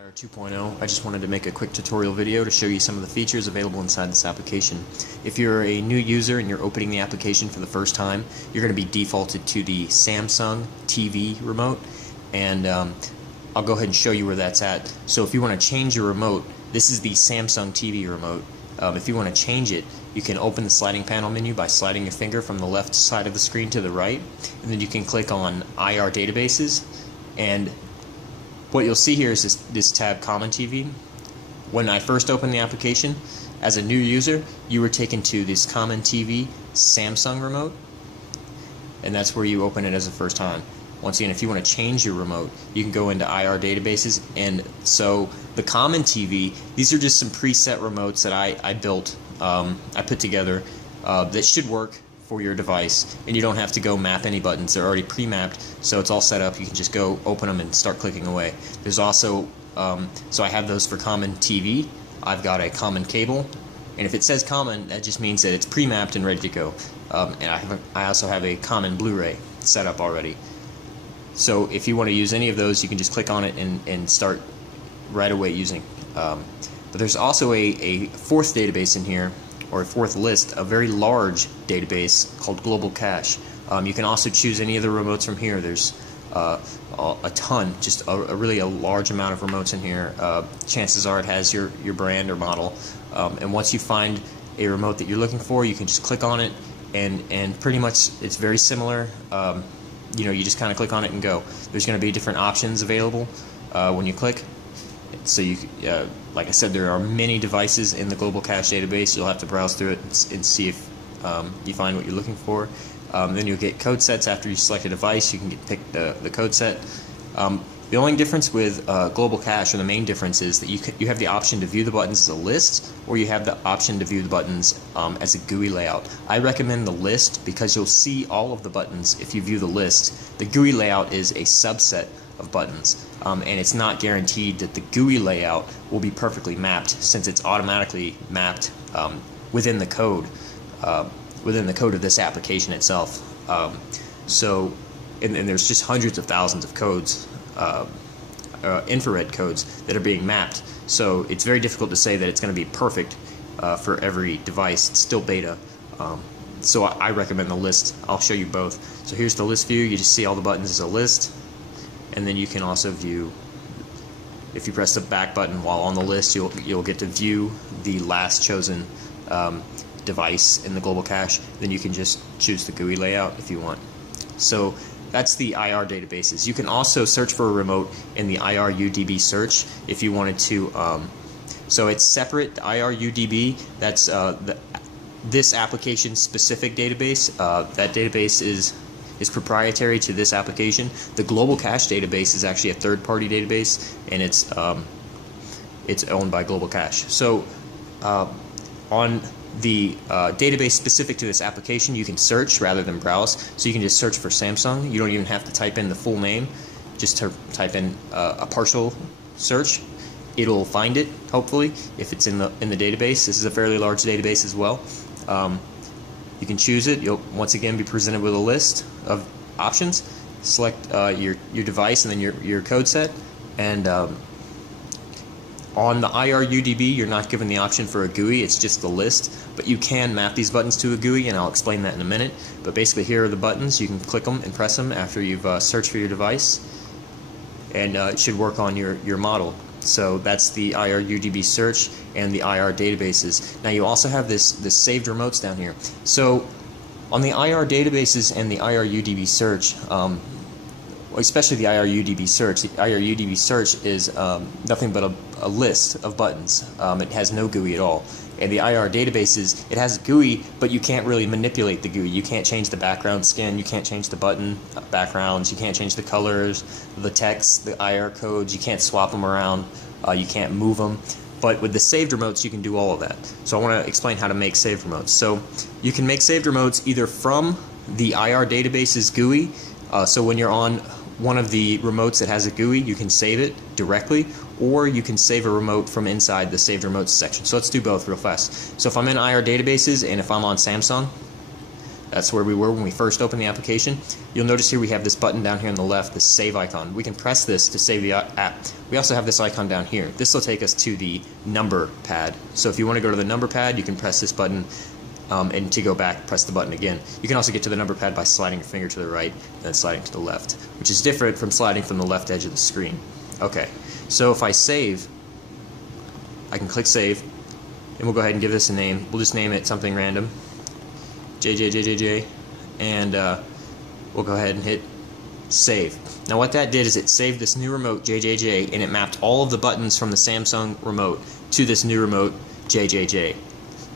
IR 2.0. I just wanted to make a quick tutorial video to show you some of the features available inside this application. If you're a new user and you're opening the application for the first time, you're going to be defaulted to the Samsung TV remote, and I'll go ahead and show you where that's at. So if you want to change your remote, this is the Samsung TV remote. If you want to change it, you can open the sliding panel menu by sliding your finger from the left side of the screen to the right, and then you can click on IR databases, and what you'll see here is this tab, Common TV. When I first opened the application, as a new user, you were taken to this Common TV Samsung remote, and that's where you open it as the first time. Once again, if you want to change your remote, you can go into IR databases, and so the Common TV, these are just some preset remotes that I built, I put together, that should work for your device, and you don't have to go map any buttons. They're already pre-mapped, so it's all set up. You can just go open them and start clicking away. There's also, so I have those for Common TV. I've got a Common Cable, and if it says Common, that just means that it's pre-mapped and ready to go. And I also have a Common Blu-ray set up already. So if you want to use any of those, you can just click on it and start right away using. But there's also a fourth database in here, or a fourth list, a very large database called Global Cache. You can also choose any of the remotes from here. There's a ton, just a really large amount of remotes in here. Chances are it has your brand or model. And once you find a remote that you're looking for, you can just click on it, and pretty much it's very similar. You know, you just kind of click on it and go. There's going to be different options available when you click. So you, like I said, there are many devices in the Global Cache database. You'll have to browse through it and see if you find what you're looking for. Then you'll get code sets after you select a device. You can pick the code set. The only difference with Global Cache, or the main difference, is that you have the option to view the buttons as a list, or you have the option to view the buttons as a GUI layout. I recommend the list because you'll see all of the buttons if you view the list. The GUI layout is a subset of buttons, and it's not guaranteed that the GUI layout will be perfectly mapped, since it's automatically mapped within the code of this application itself. And there's just hundreds of thousands of codes, infrared codes, that are being mapped. So it's very difficult to say that it's going to be perfect for every device. It's still beta. So I recommend the list. I'll show you both. So here's the list view. You just see all the buttons as a list. And then you can also view, if you press the back button while on the list, you'll get to view the last chosen device in the Global Cache. Then you can just choose the GUI layout if you want. So that's the IR databases. You can also search for a remote in the IRUDB search if you wanted to. So it's separate. IRUDB, that's this application specific database. That database is proprietary to this application. The Global Cache database is actually a third-party database, and it's owned by Global Cache. So on the database specific to this application, you can search rather than browse. So you can just search for Samsung. You don't even have to type in the full name. Just type in a partial search. It'll find it, hopefully, if it's in the database. This is a fairly large database as well. You can choose it. You'll once again be presented with a list of options. Select your device and then your code set. And on the IRUDB, you're not given the option for a GUI. It's just the list. But you can map these buttons to a GUI, and I'll explain that in a minute. But basically, here are the buttons. You can click them and press them after you've searched for your device, and it should work on your model. So that's the IRUDB search and the IR databases. Now you also have this saved remotes down here. So on the IR databases and the IRUDB search, especially the IRUDB search is nothing but a list of buttons. It has no GUI at all. And the IR databases, it has a GUI, but you can't really manipulate the GUI. You can't change the background skin, you can't change the button backgrounds, you can't change the colors, the text, the IR codes, you can't swap them around, you can't move them. But with the saved remotes, you can do all of that. So I want to explain how to make saved remotes. So you can make saved remotes either from the IR database's GUI. So when you're on one of the remotes that has a GUI, you can save it directly, or you can save a remote from inside the saved remotes section. So let's do both real fast. So if I'm in IR databases and if I'm on Samsung, That's where we were when we first opened the application. You'll notice here we have this button down here on the left, this save icon. We can press this to save the app. We also have this icon down here. This will take us to the number pad. So if you want to go to the number pad, you can press this button, and to go back, press the button again. You can also get to the number pad by sliding your finger to the right and then sliding to the left, which is different from sliding from the left edge of the screen. Okay, so if I save, I can click save, and we'll go ahead and give this a name. We'll just name it something random, JJJJJ, and we'll go ahead and hit save. Now what that did is it saved this new remote JJJ, and it mapped all of the buttons from the Samsung remote to this new remote JJJ.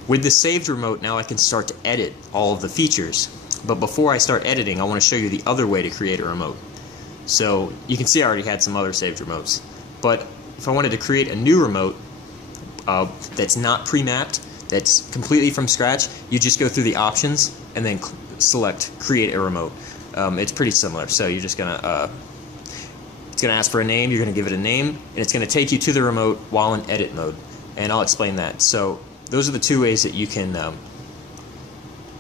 With the saved remote, now I can start to edit all of the features. But before I start editing, I want to show you the other way to create a remote. So you can see I already had some other saved remotes. But if I wanted to create a new remote that's not pre-mapped, that's completely from scratch, you just go through the options and then select create a remote. It's pretty similar. So you're just gonna it's gonna ask for a name, you're gonna give it a name, and it's gonna take you to the remote while in edit mode. And I'll explain that. So those are the two ways that you can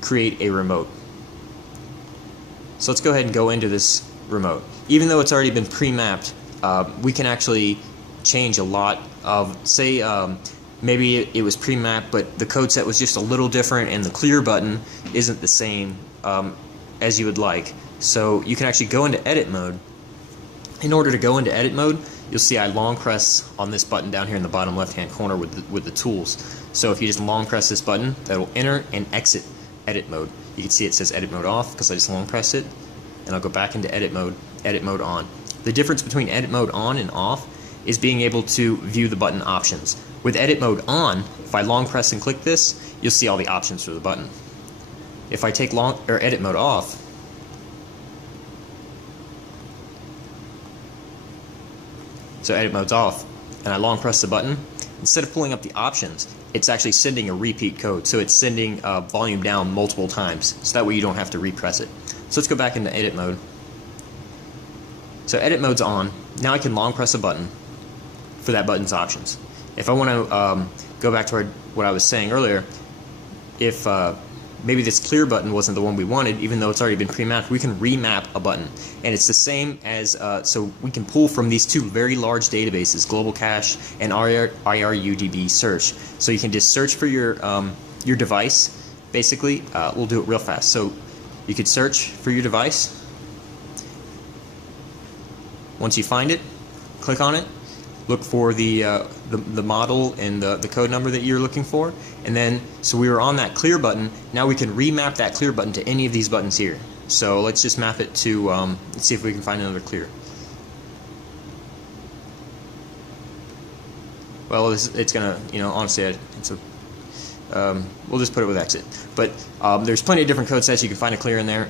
create a remote. So let's go ahead and go into this remote. Even though it's already been pre-mapped, we can actually change a lot of, say maybe it was pre-mapped but the code set was just a little different and the clear button isn't the same as you would like. So you can actually go into edit mode. In order to go into edit mode, you'll see I long press on this button down here in the bottom left hand corner with the tools. So if you just long press this button, that will enter and exit edit mode. You can see it says edit mode off because I just long press it, and I'll go back into edit mode on. The difference between edit mode on and off is being able to view the button options. With edit mode on, if I long press and click this, you'll see all the options for the button. If I take edit mode off, so edit mode's off, and I long press the button, instead of pulling up the options, it's actually sending a repeat code. So it's sending volume down multiple times, so that way you don't have to repress it. So let's go back into edit mode. So edit mode's on. Now I can long press a button for that button's options. If I want to go back to what I was saying earlier, if maybe this clear button wasn't the one we wanted, even though it's already been pre-mapped, we can remap a button. And it's the same as, so we can pull from these two very large databases, Global Cache and IRUDB Search. So you can just search for your device, basically. We'll do it real fast. So you could search for your device. Once you find it, click on it. Look for the model and the code number that you're looking for, and then so we were on that clear button. Now we can remap that clear button to any of these buttons here. So let's just map it to let's see if we can find another clear. Well, it's gonna, you know, honestly, it's a we'll just put it with exit. But there's plenty of different code sets. You can find a clear in there.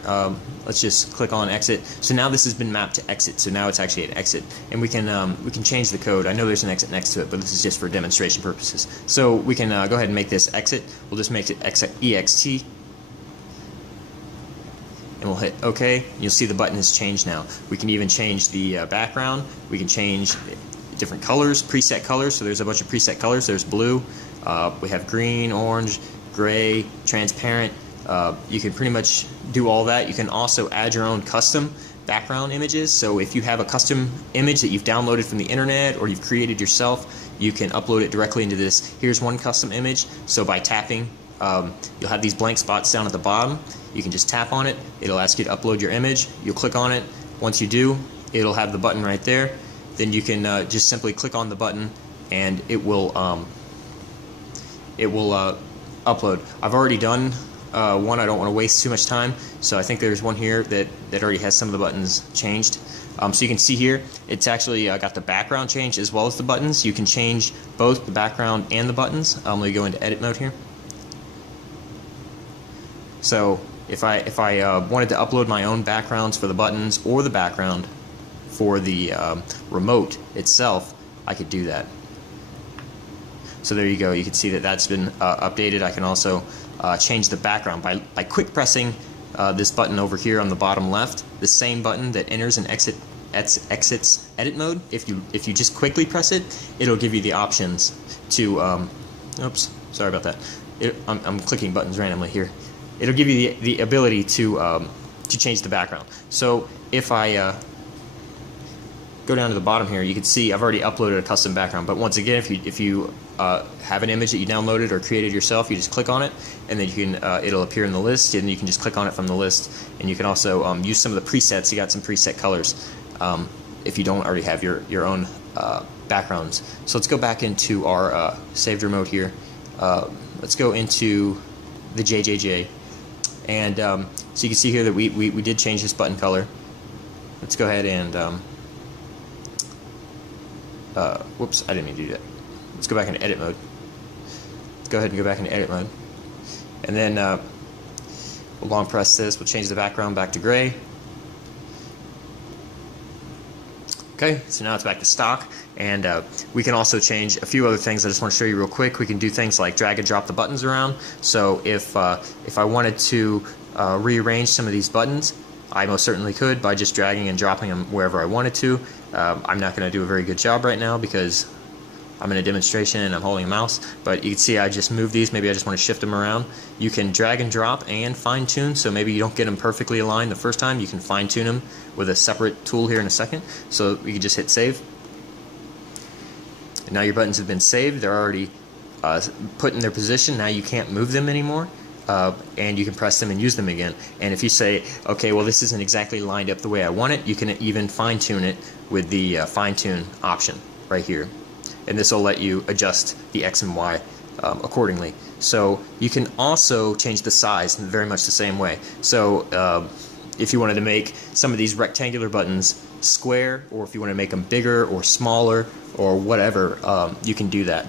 Let's just click on exit. So now this has been mapped to exit. So now it's actually an exit, and we can change the code. I know there's an exit next to it, but this is just for demonstration purposes. So we can go ahead and make this exit. We'll just make it EXT, and we'll hit OK. You'll see the button has changed now. We can even change the background. We can change different colors, preset colors. So there's a bunch of preset colors. There's blue. We have green, orange, gray, transparent. You can pretty much do all that. You can also add your own custom background images. So if you have a custom image that you've downloaded from the internet or you've created yourself, you can upload it directly into this. Here's one custom image. So by tapping, you'll have these blank spots down at the bottom. You can just tap on it. It'll ask you to upload your image. You'll click on it. Once you do, it'll have the button right there. Then you can just simply click on the button, and it will upload. I've already done one. I don't want to waste too much time, so I think there's one here that already has some of the buttons changed. So you can see here, it's actually got the background changed as well as the buttons. You can change both the background and the buttons. Let me go into edit mode here. So if I wanted to upload my own backgrounds for the buttons or the background for the remote itself, I could do that. So there you go. You can see that that's been updated. I can also change the background by quick pressing this button over here on the bottom left. The same button that enters and exits edit mode. If you just quickly press it, it'll give you the options to. Oops, sorry about that. I'm clicking buttons randomly here. it'll give you the ability to change the background. So if I go down to the bottom here, you can see I've already uploaded a custom background. But once again, if you have an image that you downloaded or created yourself, you just click on it, and then you can it'll appear in the list, and you can just click on it from the list. And you can also use some of the presets. You got some preset colors if you don't already have your own backgrounds. So let's go back into our saved remote here. Let's go into the JJJ, and so you can see here that we did change this button color. Let's go ahead and whoops, I didn't mean to do that. Let's go back into edit mode. Let's go ahead and go back into edit mode, and then we'll long press this. We'll change the background back to gray. Okay, so now it's back to stock, and we can also change a few other things I just want to show you real quick. We can do things like drag and drop the buttons around. So if I wanted to rearrange some of these buttons, I most certainly could by just dragging and dropping them wherever I wanted to. I'm not going to do a very good job right now because I'm in a demonstration and I'm holding a mouse, but you can see I just moved these. Maybe I just want to shift them around. You can drag and drop and fine tune, so maybe you don't get them perfectly aligned the first time. You can fine tune them with a separate tool here in a second. So you can just hit save. And now your buttons have been saved. They're already put in their position. Now you can't move them anymore. And you can press them and use them again. And if you say, okay, well, this isn't exactly lined up the way I want it, you can even fine tune it with the fine tune option right here. And this will let you adjust the X and Y accordingly. So you can also change the size in very much the same way. So if you wanted to make some of these rectangular buttons square, or if you want to make them bigger or smaller or whatever, you can do that.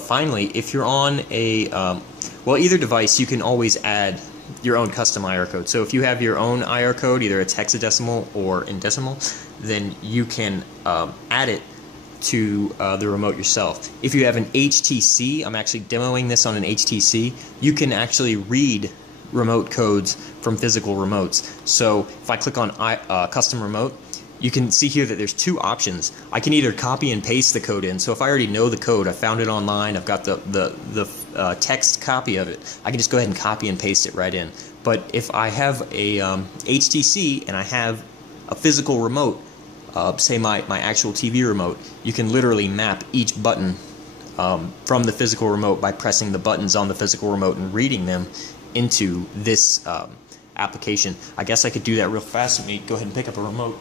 Finally, if you're on a well, either device, you can always add your own custom IR code. So if you have your own IR code, either it's hexadecimal or in decimal, then you can add it to the remote yourself. If you have an HTC, I'm actually demoing this on an HTC, you can actually read remote codes from physical remotes. So if I click on custom remote, you can see here that there's two options. I can either copy and paste the code in. So if I already know the code, I found it online, I've got the text copy of it, I can just go ahead and copy and paste it right in. But if I have a HTC and I have a physical remote, say my actual TV remote, you can literally map each button from the physical remote by pressing the buttons on the physical remote and reading them into this application. I guess I could do that real fast. Let me go ahead and pick up a remote.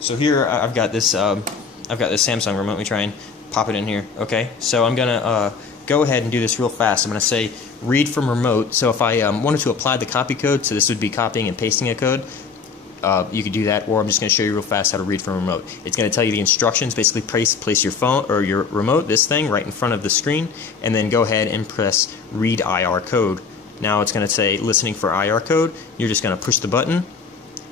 So here I've got this Samsung remote. Let me try and pop it in here. Okay, so I'm gonna go ahead and do this real fast. I'm gonna say read from remote. So if I wanted to apply the copy code, so this would be copying and pasting a code, you could do that, or I'm just going to show you real fast how to read from remote. It's going to tell you the instructions. Basically, place your phone or your remote, this thing, right in front of the screen, and then go ahead and press read IR code. Now it's going to say listening for IR code. You're just going to push the button, and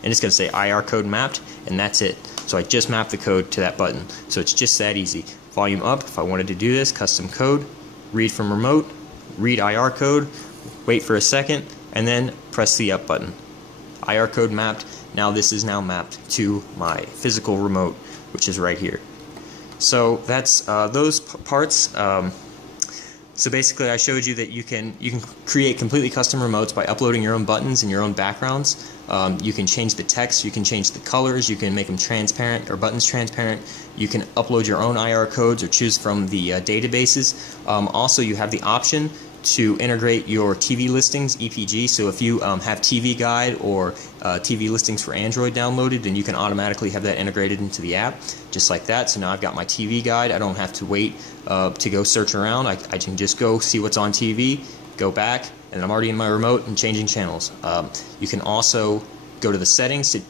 it's going to say IR code mapped, and that's it. So I just mapped the code to that button. So it's just that easy. Volume up, if I wanted to do this, custom code, read from remote, read IR code, wait for a second, and then press the up button. IR code mapped. Now this is now mapped to my physical remote, which is right here. So that's those parts. So basically, I showed you that you can create completely custom remotes by uploading your own buttons and your own backgrounds. You can change the text, you can change the colors, you can make them transparent or buttons transparent. You can upload your own IR codes or choose from the databases. Also, you have the option to integrate your TV listings, EPG. So if you have TV Guide or TV listings for Android downloaded, then you can automatically have that integrated into the app, just like that. So now I've got my TV Guide. I don't have to wait to go search around. I can just go see what's on TV, go back, and I'm already in my remote and changing channels. You can also go to the settings to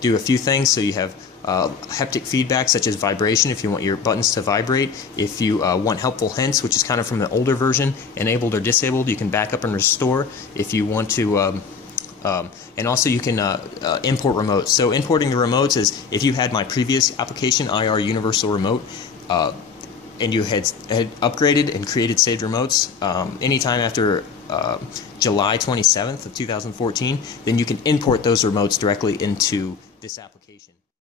do a few things. So you have haptic feedback, such as vibration, if you want your buttons to vibrate. If you want helpful hints, which is kind of from the older version, enabled or disabled, you can back up and restore. If you want to, and also you can import remotes. So importing the remotes is, if you had my previous application, IR Universal Remote, and you had upgraded and created saved remotes anytime after July 27th of 2014, then you can import those remotes directly into this application.